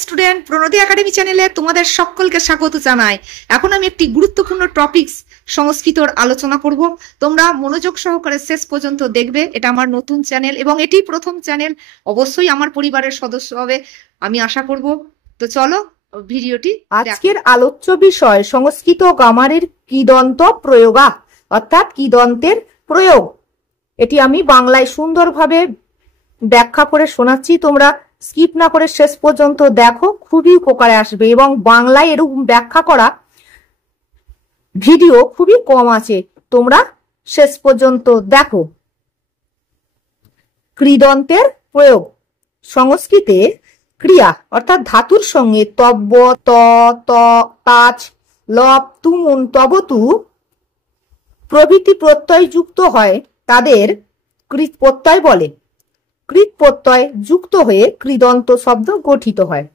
Student, প্রণতি academy চ্যানেলে তোমাদের সকলকে স্বাগত জানাই। এখন আমি একটি গুরুত্বপূর্ণ টপিকস সংস্কৃতর আলোচনা করব। তোমরা মনোযোগ সহকারে শেষ পর্যন্ত দেখবে। এটা আমার নতুন চ্যানেল এবং এটি প্রথম চ্যানেল, অবশ্যই আমার পরিবারের সদস্য হবে আমি আশা করব। তো চলো ভিডিওটি। আজকের আলোচ্য বিষয় সংস্কৃত গ্রামারের কৃদন্ত প্রয়োগা, অর্থাৎ কৃদন্তের প্রয়োগ। এটি আমি বাংলায় সুন্দরভাবে ব্যাখ্যা করে শোনাচ্ছি, তোমরা স্কিপ না করে শেষ পর্যন্ত দেখো, খুবই উপকারে আসবে। এবং বাংলায় এরকম ব্যাখ্যা করা ভিডিও খুবই কম আছে, তোমরা শেষ পর্যন্ত দেখো। কৃদন্তের প্রয়োগ। সংস্কৃতে ক্রিয়া অর্থাৎ ধাতুর সঙ্গে তব্য, ত, তাচ, লপ, তুমুন, তবতু প্রভৃতি প্রত্যয় যুক্ত হয়, তাদের কৃত প্রত্যয় বলে। কৃত প্রত্যয় যুক্ত হয়ে কৃদন্ত শব্দ গঠিত হয়।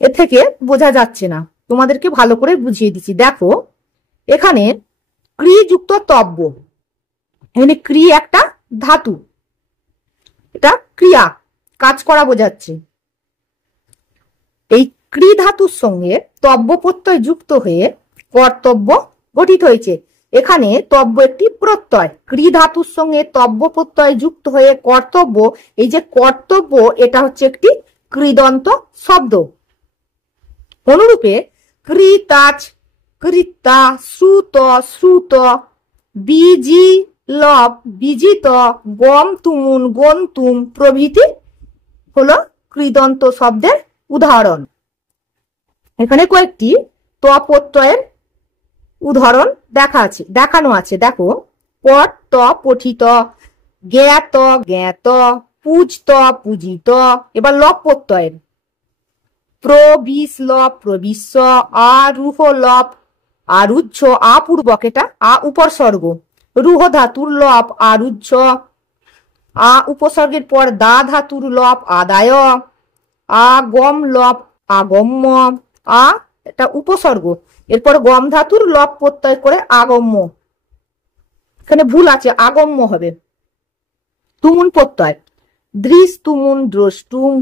এ থেকে বোঝা যাচ্ছে না, তোমাদেরকে ভালো করে বুঝিয়ে দিচ্ছি। দেখো এখানে ক্রি যুক্ত তব্য, এখানে ক্রি একটা ধাতু, এটা ক্রিয়া, কাজ করা বোঝাচ্ছে। এই ক্রি ধাতুর সঙ্গে তব্য প্রত্যয় যুক্ত হয়ে কর্তব্য গঠিত হয়েছে। এখানে তব্য একটি প্রত্যয়, ক্রি ধাতুর সঙ্গে তব্য প্রত্যয় যুক্ত হয়ে কর্তব্য, এই যে কর্তব্য এটা হচ্ছে একটি কৃদন্ত শব্দ। অনুরূপে কৃতাচ, কৃতা, শ্রুত, শ্রুত, বিজি, লব, বিজিত, গম, তুমুন, গন্তুম প্রভৃতি হলো কৃদন্ত শব্দের উদাহরণ। এখানে কয়েকটি ত প্রত্যয়ের উদাহরণ দেখানো আছে। দেখো পট, ত, পঠিত, জ্ঞাত, জ্ঞাত, পূজত, পূজিত। এবার লব প্রত্যয়ের প্রবিশ, লব, প্রবিশ্য, আরূহ, লব, আরুহ্য, আপূর্বক, এটা আ উপসর্গ, রুহ ধাতুর লব, আরুহ্য, আ উপসর্গের পর দা ধাতুর লব, আদায়, আগম, লব, আগম্য, আ এটা উপসর্গ, এরপর গম ধাতুর লব প্রত্যয় করে আগম্য, এখানে ভুল আছে, আগম্য হবে। তুমুন প্রত্যয় দৃশ, তুমুন, দ্রষ্টুম,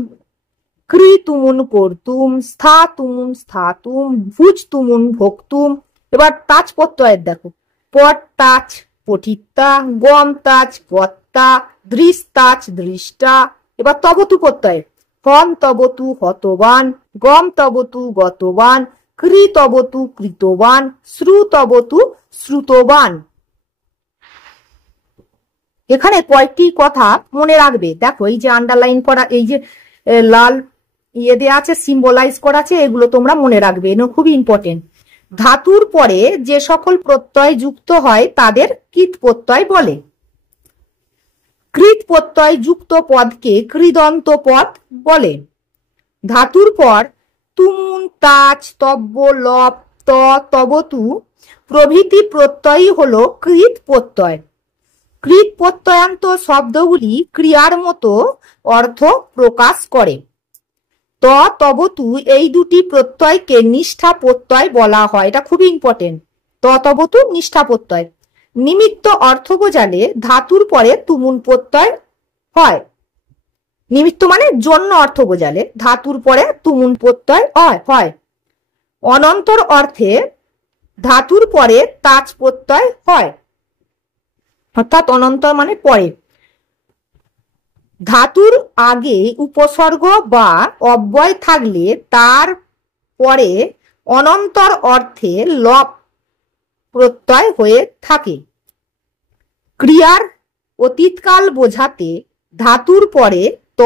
ক্রি তুমুন, কর্তুম, স্থা তুমুন, স্থাতুম, ভুজ তুমুন, ভোক্তুম। এবার তাচ প্রত্যয়ের দেখো পট তাচ, পঠিতা, গম তাচ, গত্তা, দৃশ তাচ, দৃষ্টা। এবার তবতু প্রত্যয় হন তবতু, হতবান, গম তবতু, গতবান, ক্রি তবতু, কৃতবান, শ্রু তবতু, শ্রুতবান। এখানে কয়েকটি কথা মনে রাখবে। দেখো এই যে আন্ডারলাইন করা, এই যে লাল ইয়ে দেওয়া আছে, সিম্বলাইজ করা আছে, এগুলো তোমরা মনে রাখবে, এগুলো খুবই ইম্পর্টেন্ট। ধাতুর পরে যে সকল প্রত্যয় যুক্ত হয় তাদের কৃত প্রত্যয় বলে। কৃত প্রত্যয় যুক্ত পদকে কৃদন্ত পদ বলে। ধাতুর পর তুমুন, তাচ, তব্য, লব, ত, তবতু প্রভৃতি প্রত্যয়ই হলো কৃত প্রত্যয়। কৃত প্রত্যয়ান্ত শব্দগুলি ক্রিয়ার মতো অর্থ প্রকাশ করে। ত, তবতু এই দুটি প্রত্যয়কে নিষ্ঠা প্রত্যয় বলা হয়, এটা খুবই ইম্পর্টেন্ট। ত, তবতু নিষ্ঠা প্রত্যয়। নিমিত্ত অর্থ বোঝালে ধাতুর পরে তুমুন প্রত্যয় হয়। নিমিত্ত মানে জন্য অর্থ বোঝালে ধাতুর পরে তুমুন প্রত্যয় হয়। অনন্তর অর্থে ধাতুর পরে তাচ প্রত্যয় হয়, অর্থাৎ অনন্তর মানে পরে। ধাতুর আগে উপসর্গ বা অব্যয় থাকলে তার পরে অনন্তর অর্থে লব প্রত্যয় হয়ে থাকে। ক্রিয়ার অতীতকাল বোঝাতে ধাতুর পরে ত,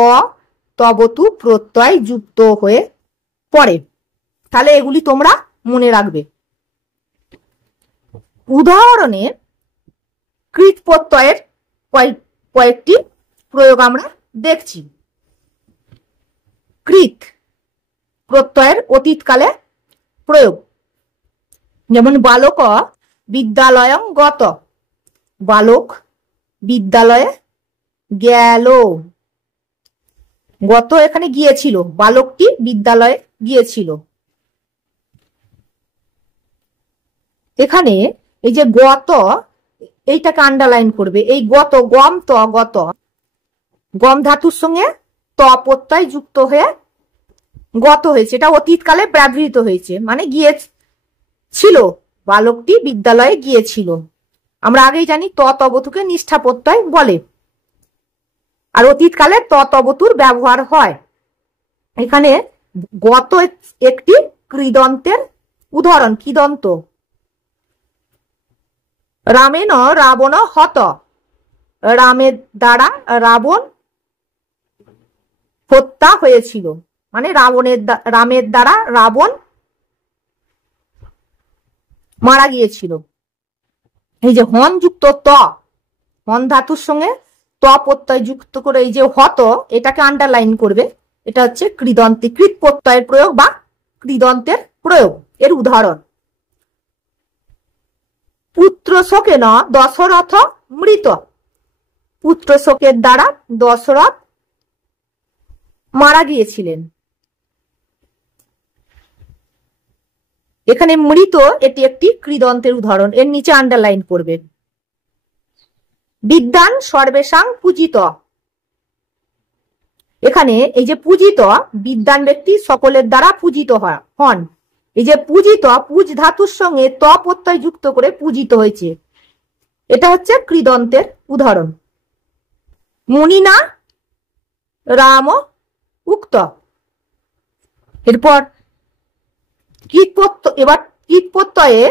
তবতু প্রত্যয় যুক্ত হয়ে পড়ে। তাহলে এগুলি তোমরা মনে রাখবে। উদাহরণে কৃত প্রত্যয়ের কয়েকটি প্রয়োগ আমরা দেখছি। কৃত প্রত্যয়ের অতীতকালে প্রয়োগ, যেমন বালক বিদ্যালয়ং গত, বালক বিদ্যালয়ে গেল। গত এখানে গিয়েছিল, বালকটি বিদ্যালয়ে গিয়েছিল। এখানে এই যে গত, এইটাকে আন্ডারলাইন করবে। এই গত, গম, ত, গত, গম ধাতুর সঙ্গে ত প্রত্যয় যুক্ত হয়ে গত হয়েছে, এটা অতীতকালে ব্যবহৃত হয়েছে, মানে গিয়েছিল, বালকটি বিদ্যালয়ে গিয়েছিল। আমরা আগেই জানি ত তবতুকে নিষ্ঠা প্রত্যয় বলে, আর অতীতকালে ত তবতুর ব্যবহার হয়। এখানে গত একটি কৃদন্তের উদাহরণ। কৃদন্ত, রামেণ রাবণ হত, রামের দ্বারা রাবণ হত্যা হয়েছিল, মানে রামের দ্বারা রাবণ মারা গিয়েছিল। এই যে হন যুক্ত ত, হন ধাতুর সঙ্গে ত প্রত্যয় যুক্ত করে এই যে হত, এটাকে আন্ডারলাইন করবে। এটা হচ্ছে কৃদন্তে, কৃত প্রত্যয়ের প্রয়োগ বা কৃদন্তের প্রয়োগ, এর উদাহরণ। পুত্র শোকেন দশরথ মৃত, পুত্র শোকের দ্বারা দশরথ মারা গিয়েছিলেন। এখানে মৃত, এটি একটি কৃদন্তের উদাহরণ, এর নিচে আন্ডারলাইন করবে। বিদ্যান সর্বেষাং পূজিত, এখানে এই যে পূজিত, বিদ্যান ব্যক্তি সকলের দ্বারা পূজিত হন। এই যে পূজিত, পূজ ধাতুর সঙ্গে ত প্রত্যয় যুক্ত করে পূজিত হয়েছে, এটা হচ্ছে কৃদন্তের উদাহরণ। মুনিনা রাম উক্ত। এরপর এবার কীট প্রত্যয়ে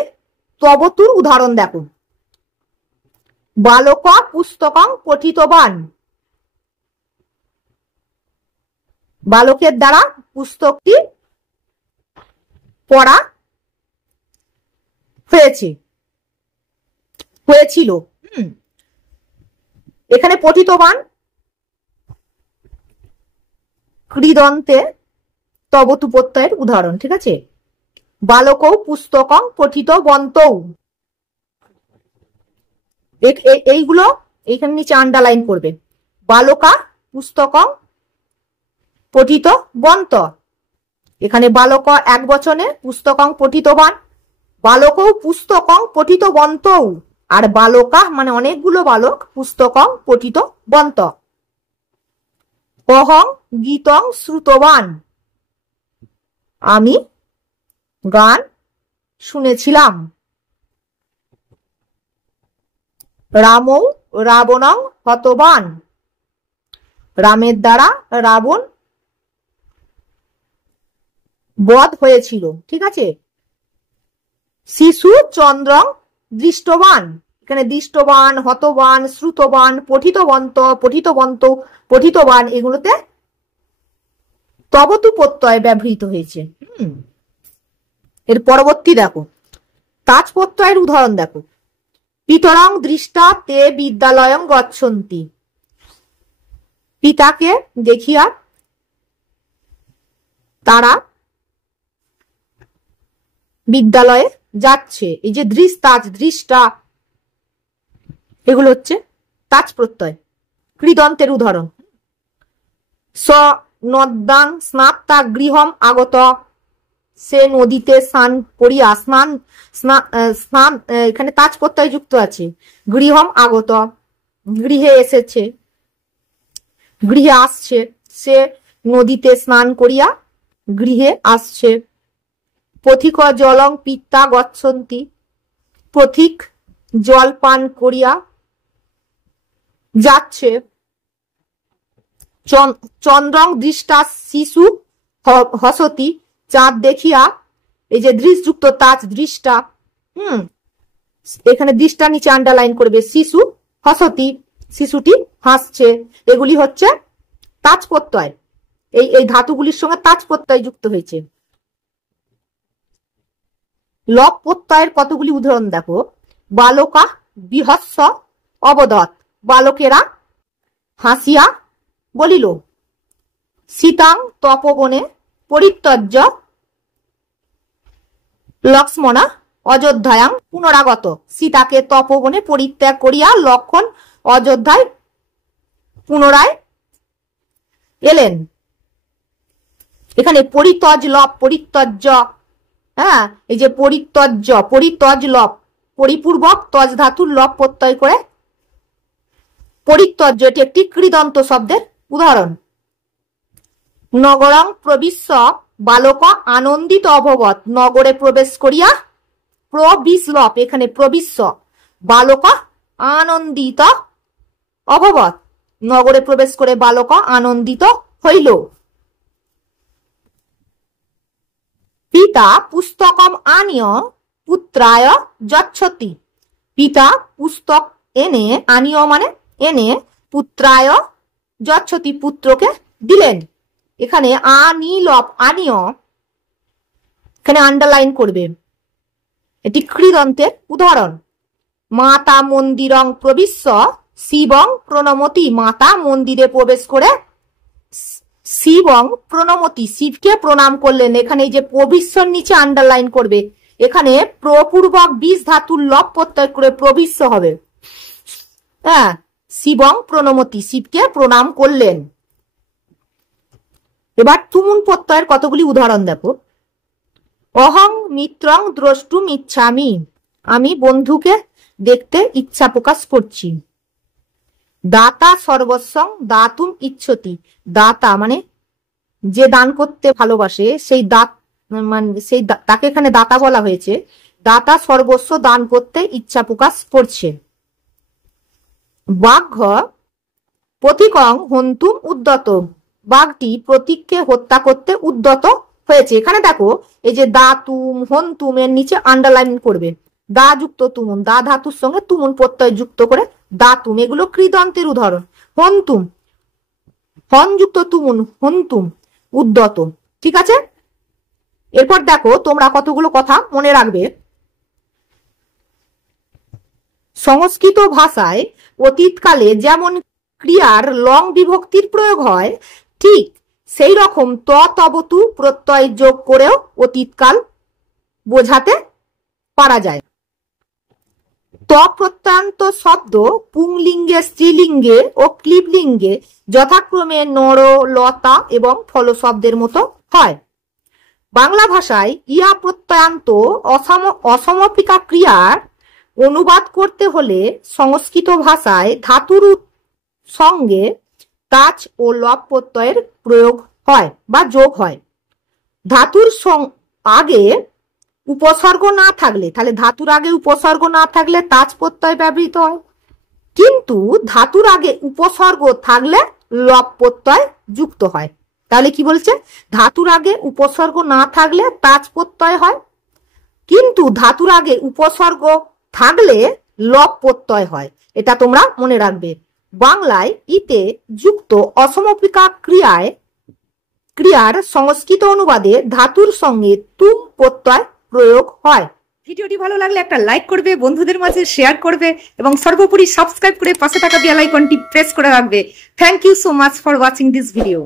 তবতুর উদাহরণ দেখো। বালক পুস্তকং পঠিতবান, বালকের দ্বারা পুস্তকটি পড়া হয়েছিল। এখানে পঠিতবান কৃদন্তে তবতু প্রত্যয়ের উদাহরণ, ঠিক আছে। বালকৌ পুস্তকং পঠিতবন্তৌ, এইগুলো এইখানে নিচে আন্ডারলাইন করবে। বালকা পুস্তকং পঠিতবন্ত, এখানে বালক এক বচনে, পুস্তকং পঠিতবান, বালকৌ পুস্তকং পঠিতবন্তৌ, আর বালকা মানে অনেকগুলো বালক, পুস্তকং পঠিতবন্ত। অহং গীতং শ্রুতবান, আমি গান শুনেছিলাম। রামৌ রাবণং হতবান, রামের দ্বারা রাবণ বধ হয়েছিল, ঠিক আছে। শিশু চন্দ্রং দৃষ্টবান, এখানে দৃষ্টবান, হতবান, শ্রুতবান, পঠিতবন্ত, পঠিতবান, এগুলোতে তবতু প্রত্যয় ব্যবহৃত হয়েছে। এর পরবর্তী দেখো, তাজ প্রত্যয়ের উদাহরণ দেখো। পিতরং দৃষ্টা তে বিদ্যালয়ং গচ্ছন্তি, পিতাকে দেখিয়া তারা বিদ্যালয়ে যাচ্ছে। এই যে তাজ, দৃষ্টা, এগুলো হচ্ছে তাজ প্রত্যয়, কৃদন্তের উদাহরণ। স নদ্যাং স্নাত্তা গৃহম আগত, সে নদীতে স্নান করিয়া, স্নান এখানে তাজ প্রত্যয় যুক্ত আছে। গৃহম আগত, গৃহে এসেছে, গৃহে আসছে, সে নদীতে স্নান করিয়া গৃহে আসছে। পথিক জলং পিত্তা গচ্ছন্তি, পথিক জল পান করিয়া যাচ্ছে। চন্দ্রং দৃষ্টা শিশু হসতি, চাঁদ দেখিয়া, এই যে দৃশযুক্ত তাজ, দৃষ্টা, এখানে দৃষ্টা নিচে আন্ডারলাইন করবে। শিশু হসতি, শিশুটি হাসছে। এগুলি হচ্ছে তাজ প্রত্যয়, এই ধাতুগুলির সঙ্গে তাজ প্রত্যয় যুক্ত হয়েছে। লব প্রত্যয়ের কতগুলি উদাহরণ দেখো। বালকা বিহস্য অবদৎ, বালকেরা হাসিয়া বলিল। সীতাং তপবনে পরিত্যজ্য লক্ষ্মণা অযোধ্যায়াং পুনরাগত, সীতাকে তপবনে পরিত্যাগ করিয়া লক্ষণ অযোধ্যায় পুনরায় এলেন। এখানে পরিত্যজ লব, পরিত্যজ্য, হ্যাঁ, এই যে পরিত্যজ্য, পরিত্যজ লব, পরিপূর্বক তজ ধাতুর লব প্রত্যয় করে পরিত্যজ্য, এটি একটি কৃদন্ত শব্দের উদাহরণ। নগরং প্রবিশ্য বালক আনন্দিত অভবত নগরে প্রবেশ করিয়া প্রবিশ্লপ, এখানে প্রবিশ্ব, বালক আনন্দিত অভবত নগরে প্রবেশ করে বালক আনন্দিত হইল। পিতা পুস্তকম আনিয় পুত্রায় যচ্ছতি, পিতা পুস্তক এনে, আনিয় মানে এনে, পুত্রায় যচ্ছতি পুত্রকে দিলেন। এখানে আনিলপ, আনিয় এখানে আন্ডারলাইন করবে, এটি কৃদন্তের উদাহরণ। মাতা মন্দিরং প্রবিশ্য শিবং প্রণমতি, মাতা মন্দিরে প্রবেশ করে শিবং প্রণমতি শিবকে প্রণাম করলেন। এখানে এই যে প্রবিশ্বর নিচে আন্ডারলাইন করবে, এখানে প্রপূর্বক বিষ ধাতুর লব প্রত্যয় করে প্রবিশ্য হবে। হ্যাঁ, শিবং প্রণমতি শিবকে প্রণাম করলেন। এবার তুমুন প্রত্যয়ের কতগুলি উদাহরণ দেখো। অহং মিত্রং দ্রষ্টুম ইচ্ছামি, আমি বন্ধুকে দেখতে ইচ্ছা প্রকাশ করছি। দাতা সর্বস্বং দাতুম ইচ্ছতি, দাতা মানে যে দান করতে ভালোবাসে, সেই মানে সেই তাকে এখানে দাতা বলা হয়েছে। দাতা সর্বস্ব দান করতে ইচ্ছা প্রকাশ করছে। বাঘ্য প্রতীকং হন্তুম উদ্যত, বাঘটি প্রতীককে হত্যা করতে উদ্যত হয়েছে। এখানে দেখো এই যে দাতুম হন্তুম এর নিচে আন্ডারলাইন করবে, দা যুক্ত তুমুন, দা ধাতুর সঙ্গে তুমুন প্রত্যয় যুক্ত করে দাতুম, এগুলো কৃদন্তের উদাহরণ। হন্তুম, হন যুক্ত তুমুন, হন্তুম উদ্যত। ঠিক আছে, এরপর দেখো তোমরা কতগুলো কথা মনে রাখবে। সংস্কৃত ভাষায় অতীতকালে যেমন ক্রিয়ার লং বিভক্তির প্রয়োগ হয়, ঠিক সেই রকম তবতু প্রত্যয় যোগ করেও অতীতকাল বোঝাতে পারা যায়। প্রত্যয়ান্ত শব্দ পুংলিঙ্গে, স্ত্রীলিঙ্গে ও ক্লিবলিঙ্গে যথাক্রমে নর, লতা এবং ফল শব্দের মতো হয়। বাংলা ভাষায় ইয়া প্রত্যয়ান্ত অসমপিকা ক্রিয়ার অনুবাদ করতে হলে সংস্কৃত ভাষায় ধাতুর সঙ্গে তাচ ও লব প্রত্যয়ের প্রয়োগ হয় বা যোগ হয়। ধাতুর আগে উপসর্গ না থাকলে, তাহলে ধাতুর আগে উপসর্গ না থাকলে তাচ প্রত্যয় ব্যবহৃত হয়, কিন্তু ধাতুর আগে উপসর্গ থাকলে লব প্রত্যয় যুক্ত হয়। তাহলে কি বলছে, ধাতুর আগে উপসর্গ না থাকলে তাচ প্রত্যয় হয়, কিন্তু ধাতুর আগে উপসর্গ থাকলে লব প্রত্যয় হয়। এটা তোমরা মনে রাখবে। বাংলায় ইতে যুক্ত অসমপিকা ক্রিয়ার সংস্কৃত অনুবাদে ধাতুর সঙ্গে তুম প্রত্যয় প্রয়োগ হয়। ভিডিওটি ভালো লাগলে একটা লাইক করবে, বন্ধুদের মাঝে শেয়ার করবে এবং সর্বোপরি সাবস্ক্রাইব করে পাশে থাকা বেল আইকনটি প্রেস করে রাখবে। Thank you so much for watching this video.